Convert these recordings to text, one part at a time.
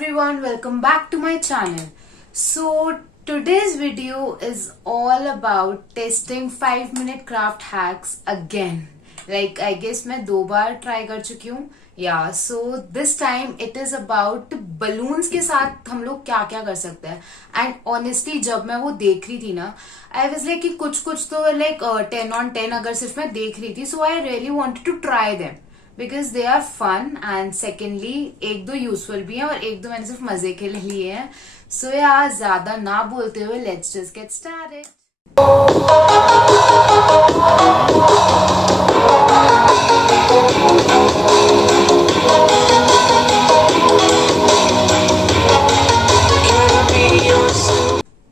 everyone, welcome back to my channel. So today's video is all about testing 5 minute craft hacks again. Like I guess मैं 2 बार try कर चुकी हूँ. Yeah, so this time it is about balloons के साथ हम लोग क्या क्या कर सकते हैं. And honestly जब मैं वो देख रही थी ना, I was like कि कुछ तो like 10 on 10 अगर सिर्फ मैं देख रही थी, so I really wanted to try them. Because they are fun and secondly एक दो यूजफुल भी हैं और एक दो मैंने सिर्फ मजे के लिए लिए हैं. सो यार ज्यादा ना बोलते हुए let's just get started.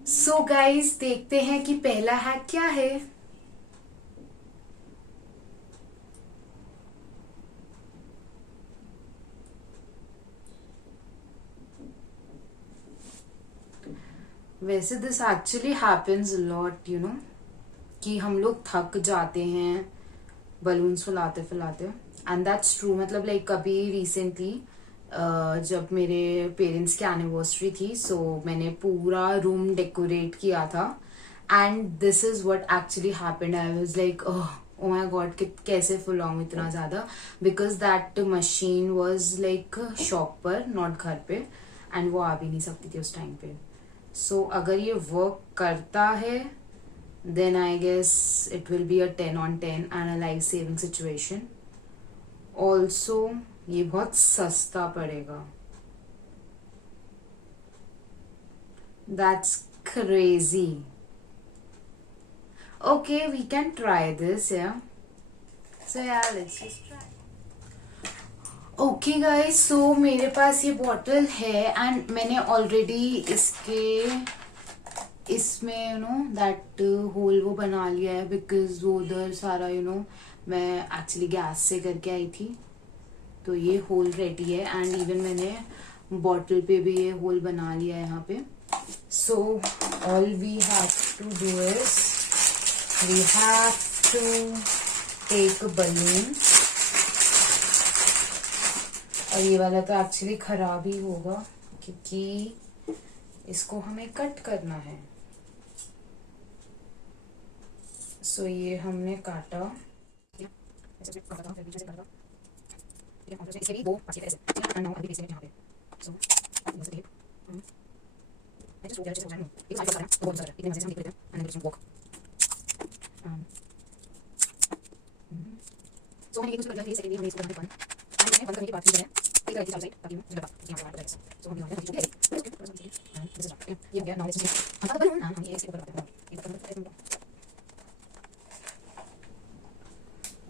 So guys देखते हैं कि पहला हैक क्या है. वैसे this actually happens lot you know कि हम लोग थक जाते हैं बलून्स फुलाते फुलाते. And that's true. मतलब लाइक कभी रिसेंटली जब मेरे पेरेंट्स की एनिवर्सरी थी, सो मैंने पूरा रूम डेकोरेट किया था. And this is what actually happened. I was like oh my God कैसे फुलाऊं इतना ज्यादा, because that machine was like shop पर, नॉट घर पे, एंड वो आ भी नहीं सकती थी उस टाइम पे. सो अगर ये वर्क करता है then I guess it will be a 10 on 10 and a life saving situation. Also ये बहुत सस्ता पड़ेगा. That's crazy. Okay, we can try this, yeah. So yeah, let's just try. Okay guys, so मेरे पास ये bottle है and मैंने already इसमें दैट होल वो बना लिया है, बिकॉज वो उधर सारा मैं एक्चुअली गैस से करके आई थी, तो ये होल रेडी है. एंड इवन मैंने बॉटल पे भी ये होल बना लिया है यहाँ पे. So all we have to do is we have to take balloon. और ये वाला तो एक्चुअली खराब ही होगा क्योंकि इसको हमें कट करना है. सो ये हमने काटा.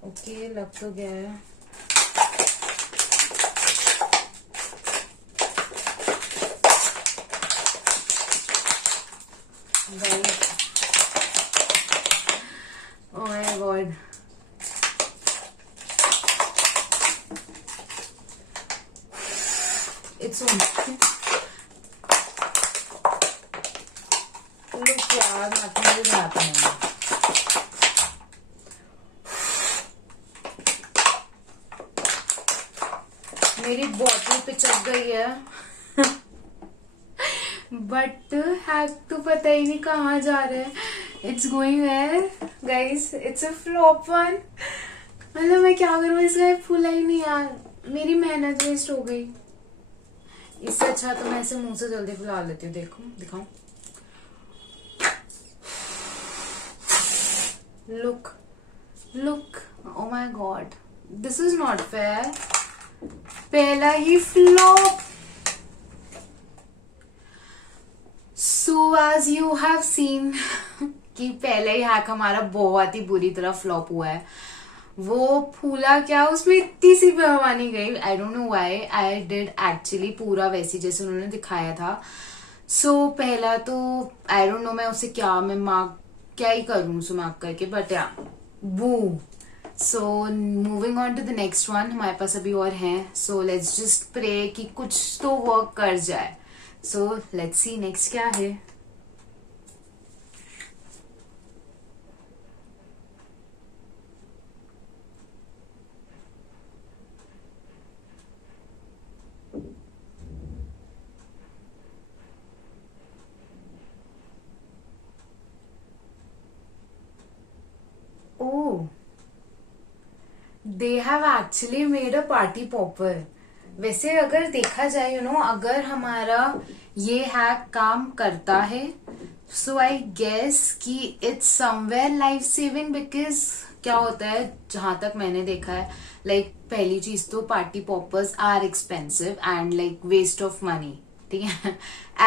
ओके, लग तो गया है. Oh my God. It's on. Look, यार, nothing is happening. मेरी बॉटल पे चढ़ गई है. बट हैक तो पता ही नहीं कहाँ जा रहा है. It's going where guys. It's a flop one. मतलब मैं क्या करूँ, इसका फूला ही नहीं यार. मेरी मेहनत वेस्ट हो गई. इससे अच्छा तो मैं इसे मुंह से जल्दी फुला लेती हूँ. देखो दिखाऊं. Look look. Oh my God, this is not fair. पहला ही flop. So as you have seen कि पहले ही हैक हमारा बहुत ही बुरी तरह फ्लॉप हुआ है. वो फूला क्या, उसमें इतनी सी भी हवा नहीं गई. आई don't know why. I did actually पूरा वैसी जैसे उन्होंने दिखाया था. सो पहला तो आई डोंट नो मैं उसे मैं मार्क क्या ही करूं उसे मार्क करके, बट या वो. So moving on to the next one. हमारे पास अभी और हैं. सो लेट्स जस्ट प्रे कि कुछ तो वर्क कर जाए. सो लेट्स सी नेक्स्ट क्या है. they have actually made a party popper. वैसे अगर देखा जाए अगर हमारा ये हैक काम करता है, सो आई गेस कि it's somewhere life saving, because क्या होता है जहां तक मैंने देखा है, लाइक पहली चीज तो party poppers are expensive and like waste of money. ठीक है,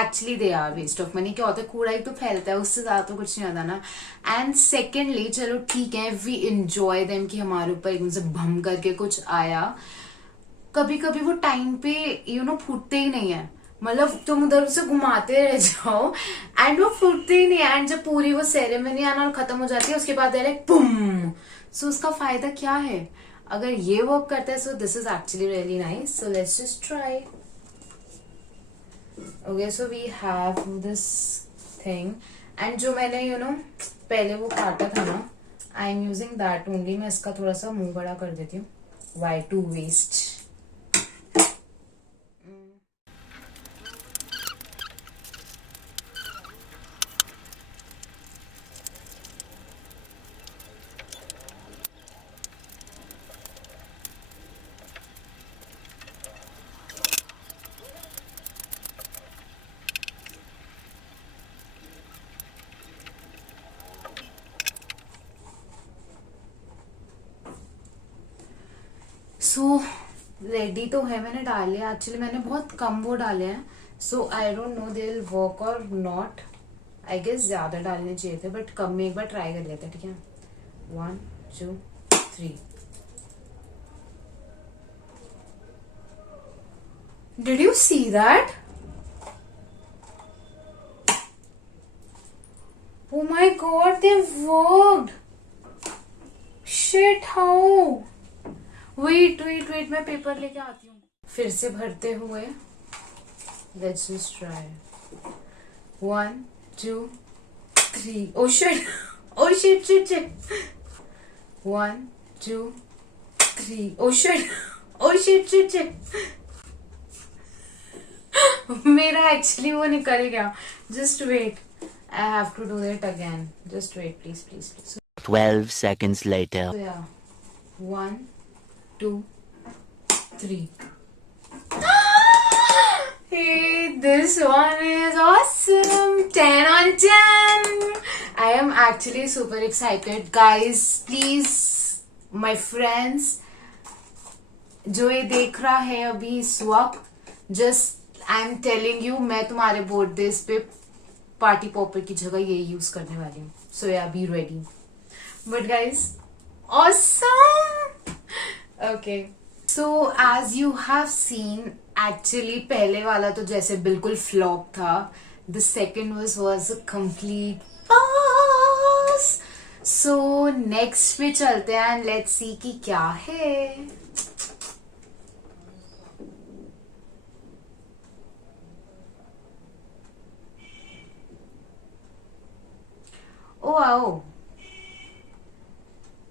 actually they are waste of money. क्या होता है, कूड़ा ही तो फैलता है, उससे ज्यादा तो कुछ नहीं होता ना. एंड सेकेंडली चलो ठीक है, वी इंजॉय देम कि हमारे ऊपर एकदम से भम करके कुछ आया. कभी कभी वो टाइम पे फूटते ही नहीं है. मतलब तुम उधर से घुमाते रह जाओ एंड वो फूटते ही नहीं है. एंड जब पूरी वो सेरेमनी आना खत्म हो जाती है, उसके बाद डायरेक्ट बुम. सो उसका फायदा क्या है अगर ये वर्क करता है. So this is actually really nice. So let's just try. Okay, so we have this thing. And जो मैंने पहले वो काटा था ना, I am using that only. मैं इसका थोड़ा सा मुंह बड़ा कर देती हूँ. Why to waste. So ready तो है, मैंने डाले. एक्चुअली मैंने बहुत कम वो डाले हैं. So I don't know they will work or not. I guess ज्यादा डालने चाहिए थे, बट कम में एक बार ट्राई कर लेते हैं. ठीक है, 1 2 3. Did you see that? Oh my god, they worked. Shit, how? Wait मैं पेपर लेके आती हूँ. फिर से भरते हुए let's just try. 1 2 3. Oh shit, oh shit shit shit. 1 2 3. Oh shit, oh shit shit shit. मेरा एक्चुअली वो निकल गया. Just wait, I have to do it again. Just wait please please please. 12 seconds later. 1 2 3. Hey, this one is awesome. 10 on 10. I am actually super excited. Guys, please, my friends, जो ये देख रहा है अभी इस वक्त, just I'm telling you, मैं तुम्हारे बर्थडे पे पार्टी पॉपर की जगह ये यूज करने वाली हूँ. So yeah, be ready. But guys, awesome. Okay, so as you have seen, actually पहले वाला तो जैसे बिल्कुल फ्लॉप था. The second was a complete pass. So next पे चलते हैं and let's see कि क्या है. Oh wow,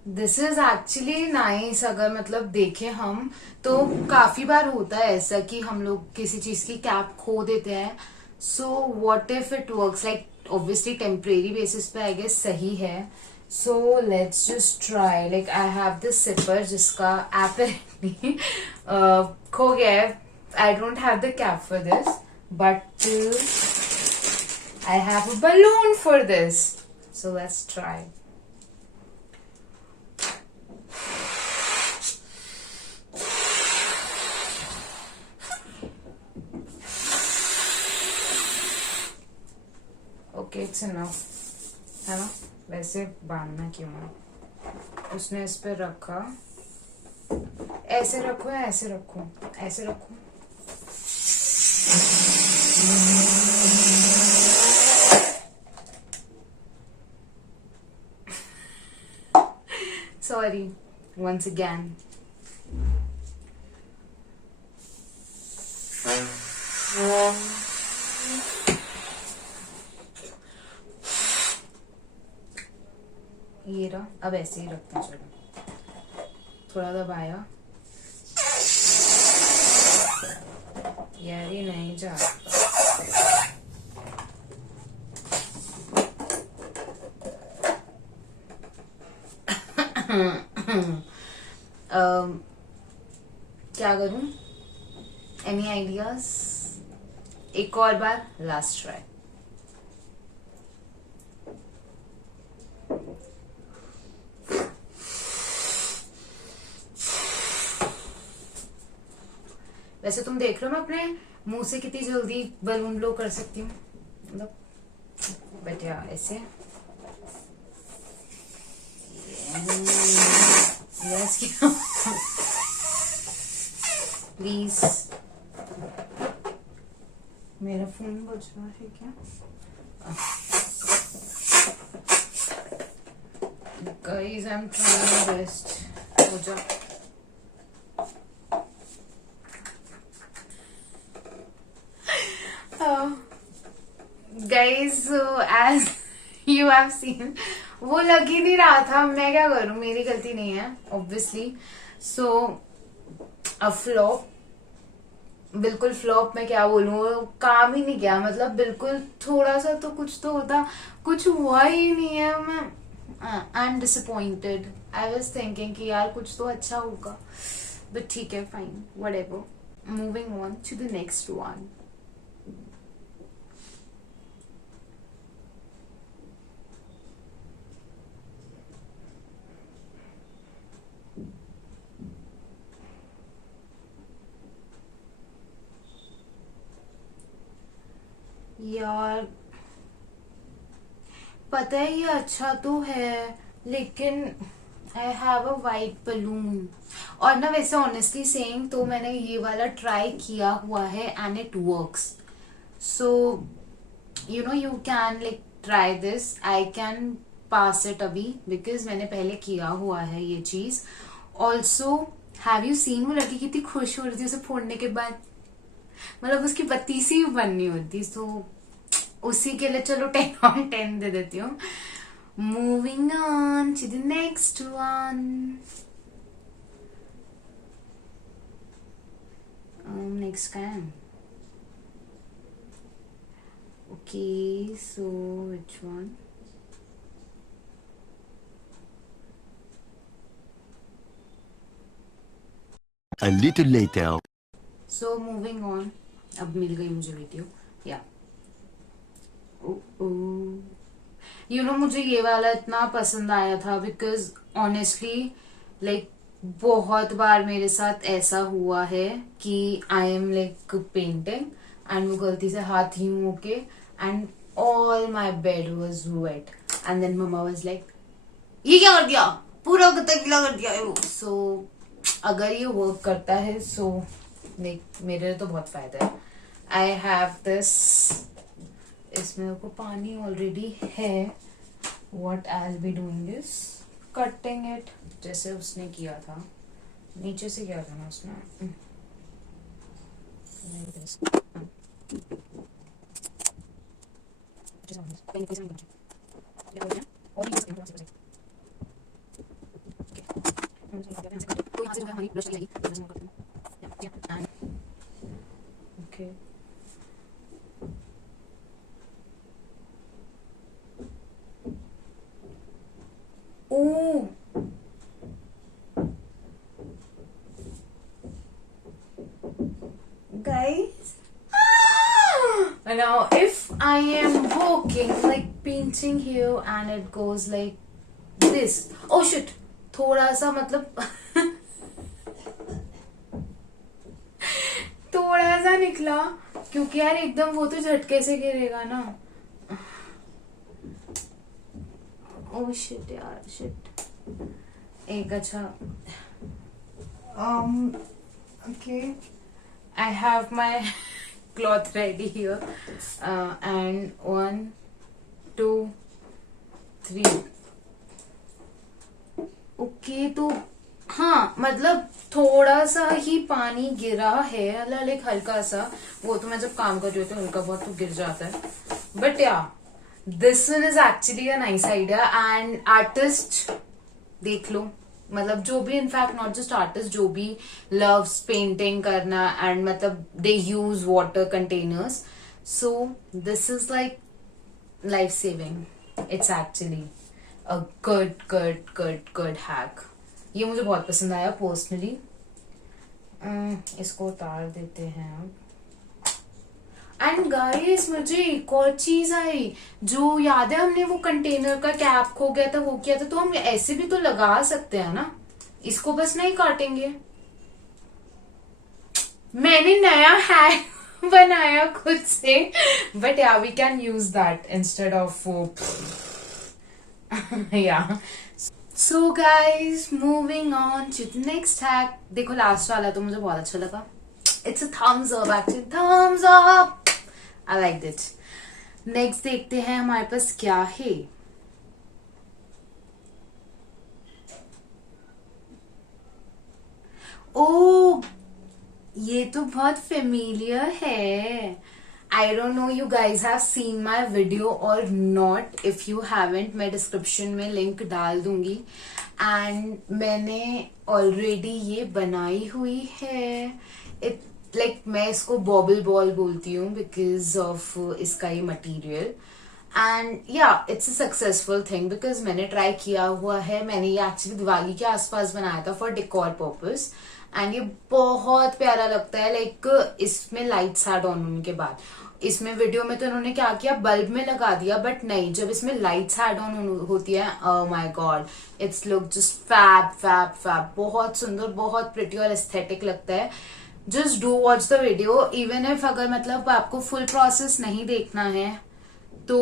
this is actually nice. अगर मतलब देखें हम तो काफी बार होता है ऐसा कि हम लोग किसी चीज की कैप खो देते हैं. So what if it works, like obviously temporary basis पे आई गेस सही है. सो let's just try. Like I have this sipper जिसका एपरेंटली खो गया है. I don't have the cap for this, but I have a balloon for this. So let's try. Okay, it's enough, है ना. वैसे बांधना क्यों है. उसने इस पे रखा. ऐसे रखो या ऐसे रखो? ऐसे रखो. Sorry once again. ये रहा. अब ऐसे ही रखते हैं. चलो थोड़ा दबाया. यार ये नहीं जाता. क्या करूं? Any ideas? एक और बार, लास्ट ट्राई। वैसे तुम देख रहे हो मैं अपने मुंह से कितनी जल्दी बलून ब्लो कर सकती हूँ, मतलब बट या ऐसे यस प्लीज। मेरा फोन बज रहा है क्या? Guys I am trying my best. हो जा। Guys as you have seen, वो लग ही नहीं रहा था। मैं क्या करूं, मेरी गलती नहीं है ऑब्वियसली। सो अ फ्लॉप, बिल्कुल फ्लॉप। मैं क्या बोलूं, वो काम ही नहीं किया, मतलब बिल्कुल थोड़ा सा तो कुछ तो होता, कुछ हुआ ही नहीं है। मैं I am disappointed. I was thinking कि यार कुछ तो अच्छा होगा, बट ठीक है, fine, whatever. Moving on to the next one. यार पता है ये अच्छा तो है, लेकिन I have a white balloon. और ना वैसे ऑनेस्टली सेइंग तो मैंने ये वाला ट्राई किया हुआ है and it works. So you know you can like try this, I can pass it अभी बिकॉज मैंने पहले किया हुआ है ये चीज। ऑल्सो हैव यू सीन, वो लड़की कितनी खुश हो रही थी उसे फोड़ने के बाद, मतलब उसकी बत्ती सी बननी होती। सो उसी के लिए चलो 10/10 दे देती हूँ। Moving on to the next one. Next can okay, so which one? A little later. So moving on. अब मिल गई मुझे वीडियो, या यू नो मुझे ये वाला इतना पसंद आया था बिकॉज ऑनेस्टली लाइक बहुत बार मेरे साथ ऐसा हुआ है कि I am like painting and वो गलती से हाथ यूं होके and all my bed was wet and then mamma was like ये क्या कर दिया, पूरा गत्ता गीला कर दिया है वो। सो अगर ये वर्क करता है सो मेरे लिए तो बहुत फायदा है। आई हैव दिस, इसमें को पानी ऑलरेडी है। What I be doing is cutting it जैसे उसने किया था, नीचे से किया था ना उसने। Okay oh guys, now if I am walking like painting here and it goes like this, oh shit, थोड़ा सा मतलब थोड़ा सा निकला क्योंकि यार एकदम वो तो झटके से गिरेगा ना। ओ शिट यार, शिट। एक अच्छा okay, I have my cloth ready here and 1 2 3 okay. तो हाँ मतलब थोड़ा सा ही पानी गिरा है, लाइक हल्का सा। वो तो मैं जब काम कर रही होती हूँ हल्का बहुत तो गिर जाता है, बट या this one is actually a nice idea. And artist देख लो, मतलब जो भी इनफैक्ट नॉट जस्ट आर्टिस्ट, जो भी लव्स पेंटिंग करना एंड मतलब they use water containers, so this is like life saving. It's actually a good hack. ये मुझे बहुत पसंद आया पर्सनली। इसको उतार देते हैं अब। एंड गाइस मुझे एक और चीज आई, जो याद है हमने वो कंटेनर का कैप खो गया था वो किया था, तो हम ऐसे भी तो लगा सकते हैं ना, इसको बस नहीं काटेंगे। मैंने नया हैक बनाया खुद से, but yeah we can use that instead of yeah. So guys moving on to the next hack. देखो लास्ट वाला तो मुझे बहुत अच्छा लगा, it's a thumbs up actually, thumbs up, I like it. Next देखते हैं हमारे पास क्या है। ओ ये तो बहुत फेमिलियर है। आई don't no you guys have seen my video और नॉट, इफ यू हैवेंट मैं डिस्क्रिप्शन में लिंक डाल दूंगी। एंड मैंने ऑलरेडी ये बनाई हुई है। इट लाइक मैं इसको बॉबल बॉल बोलती हूँ बिकॉज ऑफ इसका ये मटेरियल। एंड या it's a successful thing because मैंने ट्राई किया हुआ है। मैंने ये एक्चुअली दिवाली के आसपास बनाया था फॉर डेकोर पर्पस, एंड ये बहुत प्यारा लगता है। लाइक इसमें लाइट्स ऐड ऑन होने के बाद, इसमें वीडियो में तो इन्होंने क्या किया, बल्ब में लगा दिया, बट नहीं, जब इसमें लाइट्स ऐड ऑन होती है, oh my god, it's look just fab fab fab, बहुत सुंदर, बहुत प्रिटी और एस्थेटिक लगता है। Just do watch the video, even if अगर मतलब आपको फुल प्रोसेस नहीं देखना है तो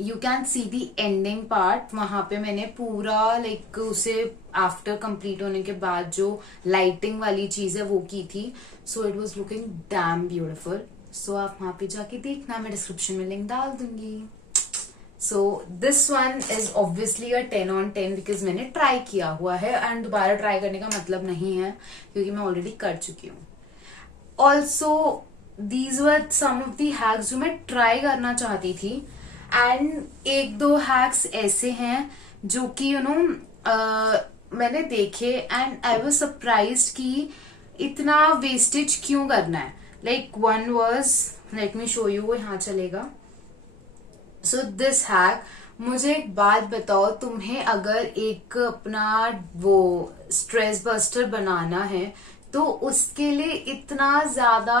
you can see the ending part. वहां पे मैंने पूरा लाइक उसे आफ्टर कंप्लीट होने के बाद जो लाइटिंग वाली चीज है वो की थी। So it was looking damn beautiful. So आप वहां पे जाके देखना, मैं डिस्क्रिप्शन में लिंक डाल दूंगी। So this one is obviously a 10 on 10 because मैंने ट्राई किया हुआ है, एंड दोबारा ट्राई करने का मतलब नहीं है क्योंकि मैं ऑलरेडी कर चुकी हूँ। Also these were some of the hacks जो मैं ट्राई करना चाहती थी, एंड एक दो हैक्स ऐसे हैं जो कि यू नो मैंने देखे एंड आई वाज सरप्राइज्ड कि इतना वेस्टेज क्यों करना है। Like one was, let me show you, वो यहाँ चलेगा। सो दिस हैक, मुझे एक बात बताओ, तुम्हें अगर एक अपना वो स्ट्रेस बस्टर बनाना है तो उसके लिए इतना ज्यादा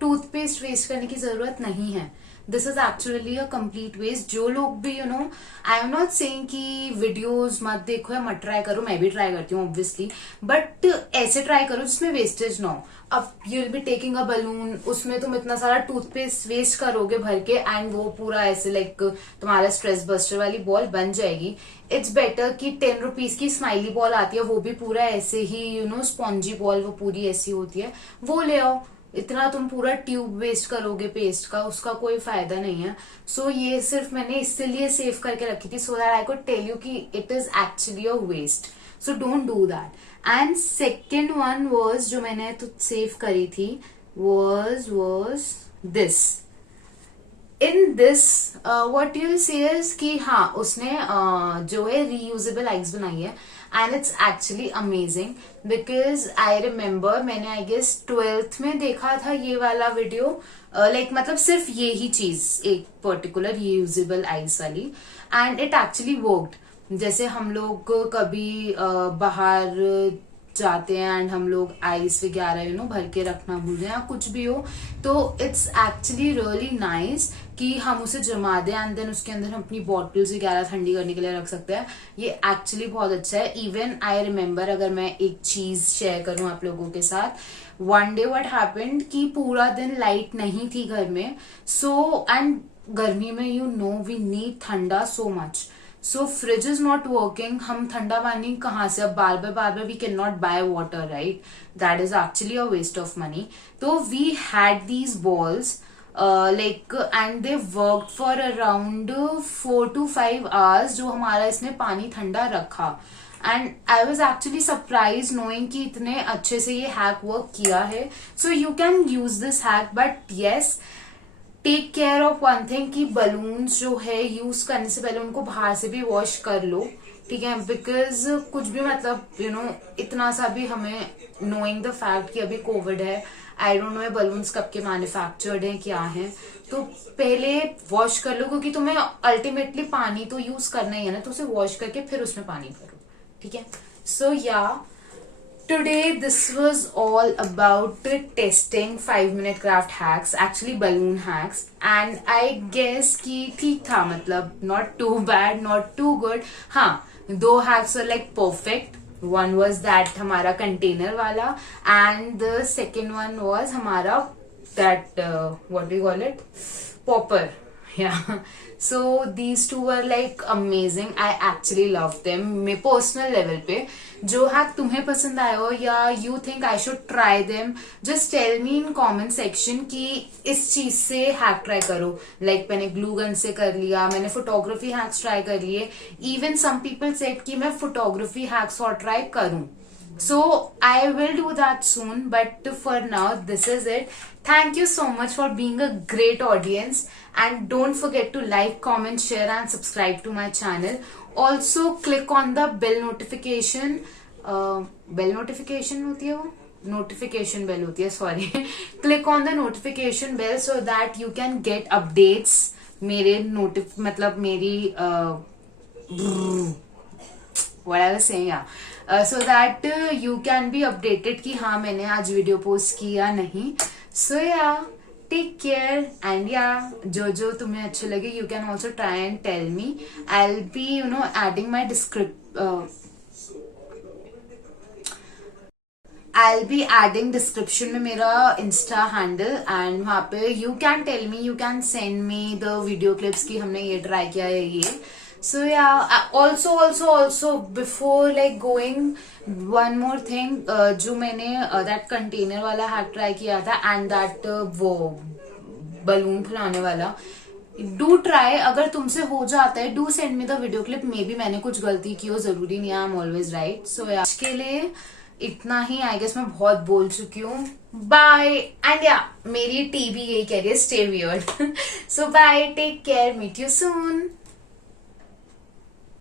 टूथपेस्ट वेस्ट करने की जरूरत नहीं है। This is actually a complete waste. जो लोग भी you know, I am not saying कि वीडियोस मत देखो या मत ट्राई करो, मैं भी ट्राई करती हूँ ऑब्वियसली, बट ऐसे ट्राई करो जिसमें वेस्टेज ना हो। अब you will be taking a balloon, उसमें तुम इतना सारा टूथपेस्ट वेस्ट करोगे भर के, एंड वो पूरा ऐसे लाइक तुम्हारा स्ट्रेस बस्टर वाली बॉल बन जाएगी। इट्स बेटर कि 10 रुपीज की स्माइली बॉल आती है, वो भी पूरा ऐसे ही यू नो स्पॉन्जी बॉल, वो पूरी ऐसी होती है, वो ले आओ। इतना तुम पूरा ट्यूब वेस्ट करोगे पेस्ट का, उसका कोई फायदा नहीं है। सो ये सिर्फ मैंने इसलिए सेव करके रखी थी so that I could tell you कि it is actually a waste, so don't do that. And second one was जो मैंने तो सेव करी थी was this। In this what you will see is कि हाँ उसने जो है रीयूजेबल आइस बनाई है, and it's actually amazing because I remember मैंने आई गेस 12th में देखा था ये वाला वीडियो। लाइक मतलब सिर्फ ये ही चीज, एक पर्टिकुलर रीयूजेबल आइस वाली, एंड इट एक्चुअली वर्कड। जैसे हम लोग कभी बाहर जाते हैं एंड हम लोग आइस वगैरह यू नो भर के रखना भूल जाए या कुछ भी हो, तो इट्स एक्चुअली रियली नाइस कि हम उसे जमा दें एंड देन उसके अंदर हम अपनी बॉटल्स वगैरह ठंडी करने के लिए रख सकते हैं। ये एक्चुअली बहुत अच्छा है। इवन आई रिमेम्बर, अगर मैं एक चीज शेयर करूं आप लोगों के साथ, वन डे व्हाट हैपेंड कि पूरा दिन लाइट नहीं थी घर में, सो एंड गर्मी में यू नो वी नीड ठंडा so much, so fridge is not working. हम ठंडा पानी कहाँ से, अब बार बार we can not buy water, right, that is actually a waste of money. तो we had these balls like and they work for around 4 to 5 hours जो हमारा इसने पानी ठंडा रखा, and I was actually surprise knowing कि इतने अच्छे से ये हैक वर्क किया है। So you can use this hack, but yes take care of one thing कि बलून्स जो है यूज करने से पहले उनको बाहर से भी वॉश कर लो, ठीक है, बिकॉज कुछ भी मतलब यू नो इतना सा भी हमें नोइंग द फैक्ट कि अभी कोविड है, आई डोंट नो ये बलून्स कब के मैन्युफैक्चर्ड हैं क्या है, तो पहले वॉश कर लो क्योंकि तुम्हें अल्टीमेटली पानी तो यूज करना ही है ना, तो उसे वॉश करके फिर उसमें पानी भरो, ठीक है। So yeah, today this was all about testing 5 minute craft hacks, actually balloon hacks, and I guess कि ठीक था, मतलब not too bad, not too good. हाँ, 2 hacks were like perfect. One was that हमारा container वाला, and the second one was हमारा that what do you call it, popper. Yeah. So these two were like amazing. I actually love them. मैं personal level पे, जो hack तुम्हें पसंद आए हो या you think I should try them, just tell me in comment section कि इस चीज से हैक ट्राई करो. Like मैंने glue gun से कर लिया, मैंने photography hacks ट्राई कर लिए. Even some people said कि मैं photography hacks और ट्राई करूं. So I will do that soon, but for now this is it. Thank you so much for being a great audience, and don't forget to like, comment, share and subscribe to my channel. Also click on the bell notification. Bell notification होती है वो, notification bell होती है, sorry. Click on the notification bell so that you can get updates. मेरे मतलब मेरी what I was saying, yeah. So that you can be updated कि हाँ मैंने आज वीडियो पोस्ट की या नहीं. So yeah, take care, and yeah, जो तुम्हें अच्छे लगे you can also try and tell me. I'll be adding my I'll be adding description में मेरा Insta handle, and वहाँ पे you can tell me, you can send me the video clips कि हमने ये try किया है ये. So yeah, also before like going, one more thing, जो मैंने that container वाला hack try किया था, and that वो balloon फुलाने वाला, डू ट्राई. अगर तुमसे हो जाता है do send me the video clip. May be मैंने कुछ गलती की हो, जरूरी नहीं, आई एम ऑलवेज राइट. सो आज के लिए इतना ही. आई गेस मैं बहुत बोल चुकी हूँ. बाय. एंड या, मेरी टीवी यही कह रही है, stay weird. So bye, take care, meet you soon.